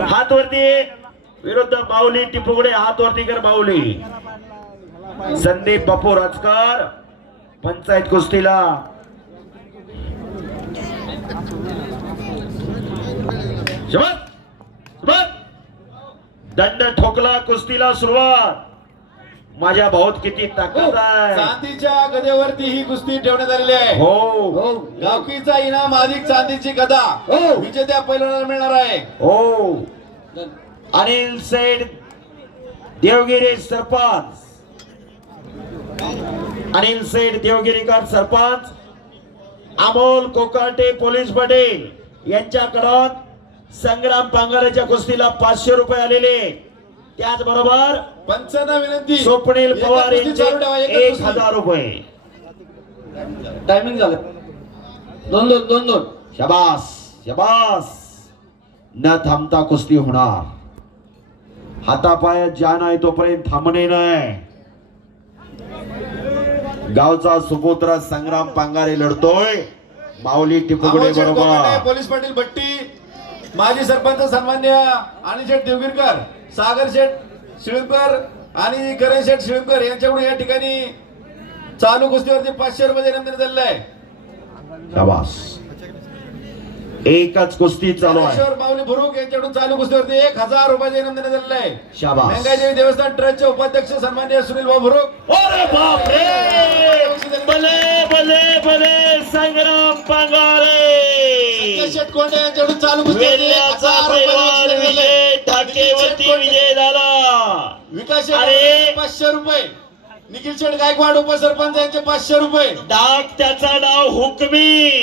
हात वरती विरुद्ध बाहुली टिपुगडे हात वरती कर बाहुली. संदीप बापू राजकर पंचायत कुस्तीला. दंड ठोकला कुस्तीला सुरुवात. माझ्या भाऊत किती ताकद आहे. चांदीच्या गदेवरती ही कुस्ती ठेवण्यात आलेली आहे. हो. गावकीचा इनाम अधिक चांदीची गदा. हो. विजेत्या पैलवानाला मिळणार आहे. हो. अनिल सेठ देवगिरी सरपंच. अनिल सेठ देवगिरीकर सरपंच. अमोल कोकाटे पोलीस पटेल यांच्याकडून संग्राम पांगाराच्या कुस्तीला पाचशे रुपये आलेले. त्याचबरोबर पंचांना विनंती. स्वप्नील पवार यांचे एक. हजार रुपये. टायमिंग झालं. दोन दोन दोन दोन. शबास शबास. न थांबता कुस्ती होणार. हातापायात जान आहे तोपर्यंत थांबणे नाही. गावचा सुपुत्र संग्राम पांगारे लढतोय. माऊली टिपुगडे बरोबर. पोलीस पाटील भट्टी माजी सरपंच सन्मान्य आणि शेठ देवगिरकर सागर शेठ शिळकर आणि करण शेठ शिळकर यांच्याकडून या ठिकाणी चालू कुस्तीवरती पाचशे रुपये देण्यात दिलेलं आहे शबास. एकच कुस्ती चालू आहे. माऊली फुरुक यांच्याकडून चालू कुस्तीवरती एक हजार रुपये देण्यात दिलेलं आहे शाबास. गंगादेवी देवस्थान ट्रस्टचे उपाध्यक्ष सन्मान्य सुनील भाऊ फुरुक अरे बापरे! भले भले भले संग्राम शेठ कोंडे यांच्याकडून चालू कुस्तीवरती एक वेल्ल्याचा हजार रुपये पैलवान बक्षीस दिलेलं विजय. टाकेवरती विजय झाला. विकास अरे. यांचे पाचशे रुपये. निखिल शेठ गायकवाड उपसरपंच यांचे पाचशे रुपये. डाक त्याचा नाव हुकमी.